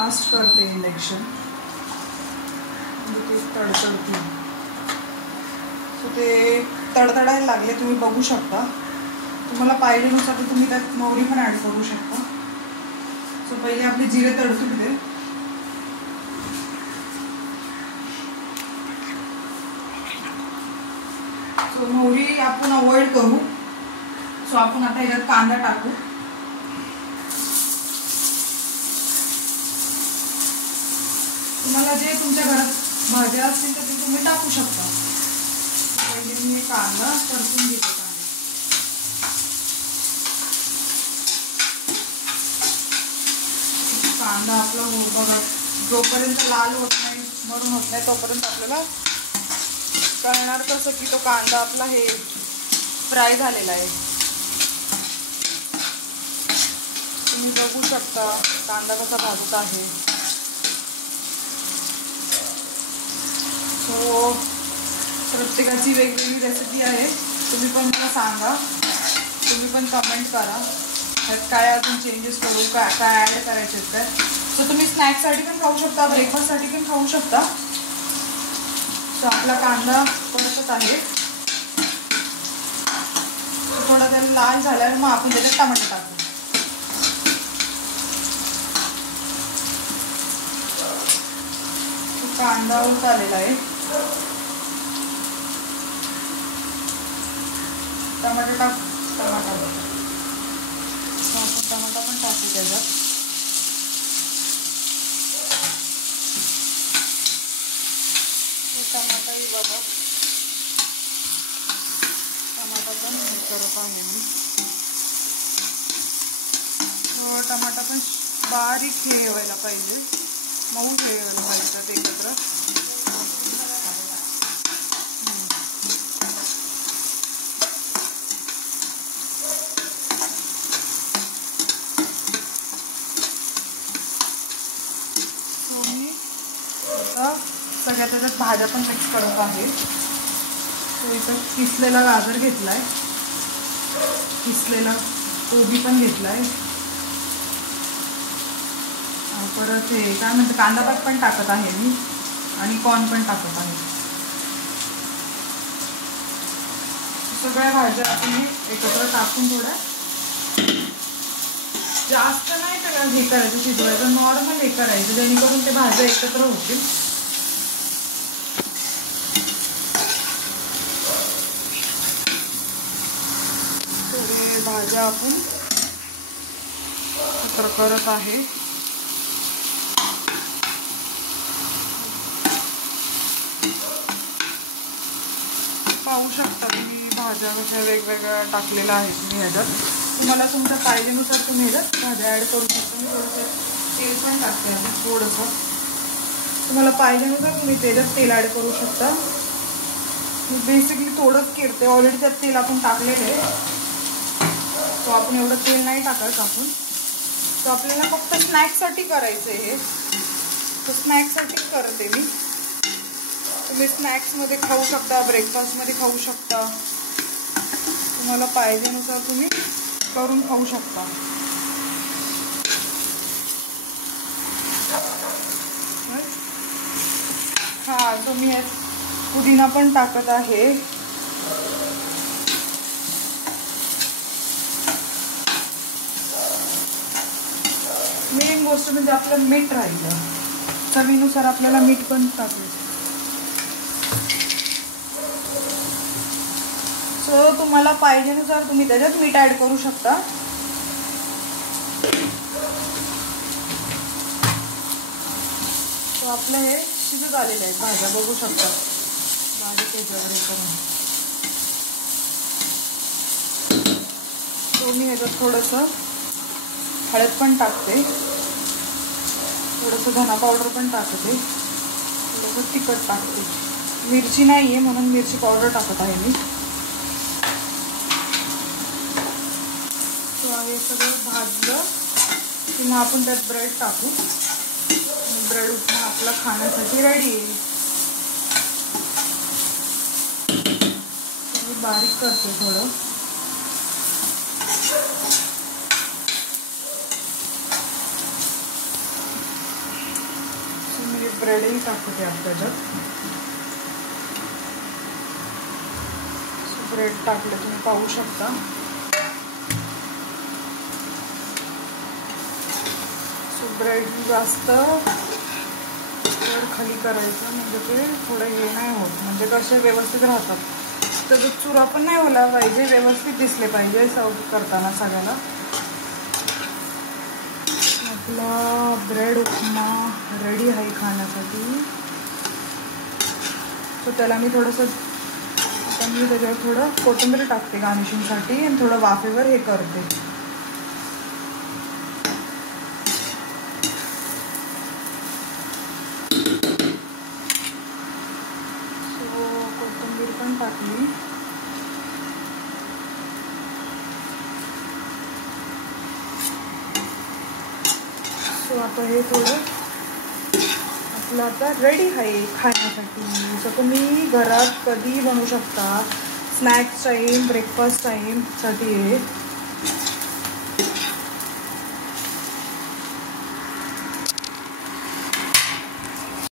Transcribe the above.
Fast करते induction, म्हणजे ते तडतडतील. सो ते तडतडायला लागले, तुम्ही बघू शकता. तुम्हाला पाहिजेनुसार तर तुम्ही त्यात मोहरी पण ॲड करू शकता. सो पहिले आपले जिरे तडतडले. सो मोहरी आपण अवॉइड करू. सो आपण आता ह्याच्यात कांदा टाकू. तुम्हाला जे तुमच्या घरात भाज्या असतील तर ते तुम्ही टाकू शकता. पहिले मी कांदा परतून घेते. कांदा आपला बघा, जोपर्यंत लाल होत नाही, मरून होत नाही, तोपर्यंत आपल्याला कळणार कसं की तो कांदा आपला हे फ्राय झालेला आहे. तुम्ही बघू शकता कांदा कसा भाजत आहे. सो प्रत्येकाची वेगवेगळी रेसिपी आहे. तुम्ही पण मला सांगा, तुम्ही पण कमेंट करा त्यात काय अजून चेंजेस करू, काय काय ॲड करायचे आहेत काय. सो तुम्ही स्नॅक्ससाठी पण खाऊ शकता, ब्रेकफास्टसाठी पण खाऊ शकता. सो आपला कांदा परतत आहे. थोडा त्याला लाल झाल्यावर मग आपण त्याच्यात टमाटे टाकू. कांदा होत आलेला आहे. टमाटर टाक. टमाटा आपण टमाटा पण टाकू त्याच्यात. टमाटाही बघा, टमाटा पण हे करत आहे मी. टमाटा पण बारीक हे व्हायला पाहिजे, मऊ हे व्हायला पाहिजे त्यात एकत्र. सगळ्या त्याच्यात भाज्या पण मिक्स करत आहे. तो इथं किसलेला गाजर घेतला आहे, किसलेला कोबी पण घेतला आहे. परत हे काय म्हणते कांदा पात पण टाकत आहे मी, आणि कॉर्न पण टाकत आहे. सगळ्या भाज्या आपण एकत्र टाकून थोड्या जास्त नाही त्याला हे करायचं, शिजवायचं, नॉर्मल हे करायचं, जेणेकरून ते भाज्या एकत्र होतील. भाज्या आपण एकत्र करत आहे. पाहू शकता तुम्ही भाज्या कशा वेगवेगळ्या टाकलेल्या आहेत मी ह्याच्यात. तुम्हाला तुमच्या पाहिजेनुसार तुम्ही ह्याच्यात भाज्या ॲड करू शकता. मी थोडंसं तेल पण टाकते आहे थोडंसं. तुम्हाला पाहिजेनुसार तुम्ही त्याच्यात तेल ॲड करू शकता. मी बेसिकली थोडंच करते, ऑलरेडी त्यात तेल आपण टाकलेलं आहे. तो आपण एवढं तेल नाही टाकायचं आपण. तो आपल्याला फक्त स्नॅक्ससाठी करायचं आहे हे. तो स्नॅक्ससाठीच करते मी. तुम्ही स्नॅक्समध्ये खाऊ शकता, ब्रेकफास्टमध्ये खाऊ शकता, तुम्हाला पाहिजेनुसार तुम्ही करून खाऊ शकता. हां, तो मी पुदिना पण टाकत आहे. मेन गोष्ट म्हणजे आपलं मीठ राहिलं, चवीनुसार आपल्याला मीठ पण टाकायचं. सो तुम्हाला पाहिजेनुसार तुम्ही त्याच्यात मीठ ॲड करू शकता. तो आपलं हे शिजत आलेले आहेत भाज्या, बघू शकता बारीक याच्यावर हे करून. तो मी ह्याच्यात थोडंसं हळद पण टाकते, थोडंसं धना पावडर पण टाकते, थोडंसं तिखट टाकते. मिरची नाही आहे म्हणून मिरची पावडर टाकत आहे मी. तो हे सगळं भाजलं की मग आपण त्यात ब्रेड टाकू. ब्रेड उपमा आपला खाण्यासाठी रेडी आहे. मी बारीक करते थोडं. ब्रेडही टाकते आप त्याच्यात. ब्रेड टाकले तुम्ही पाहू शकता. सो ब्रेड जास्त वर खाली करायचं म्हणजे ते थोडं हे नाही होत, म्हणजे कसे व्यवस्थित राहतात. त्याच्यात चुरा पण नाही होला पाहिजे, व्यवस्थित दिसले पाहिजे सर्व करताना सगळ्याला. आपला ब्रेड उपमा रेडी आहे खाण्यासाठी. सो त्याला मी थोडंसं आता मी त्याच्यावर थोडं कोथिंबीर टाकते गार्निशिंगसाठी आणि थोडं वाफेवर हे करते. सो कोथिंबीर पण टाकली. सो आता हे थोडं आपलं आता रेडी आहे खाण्यासाठी. सो तुम्ही घरात कधी बनवू शकता. स्नॅक्स टाईम, ब्रेकफास्ट टाईमसाठी हे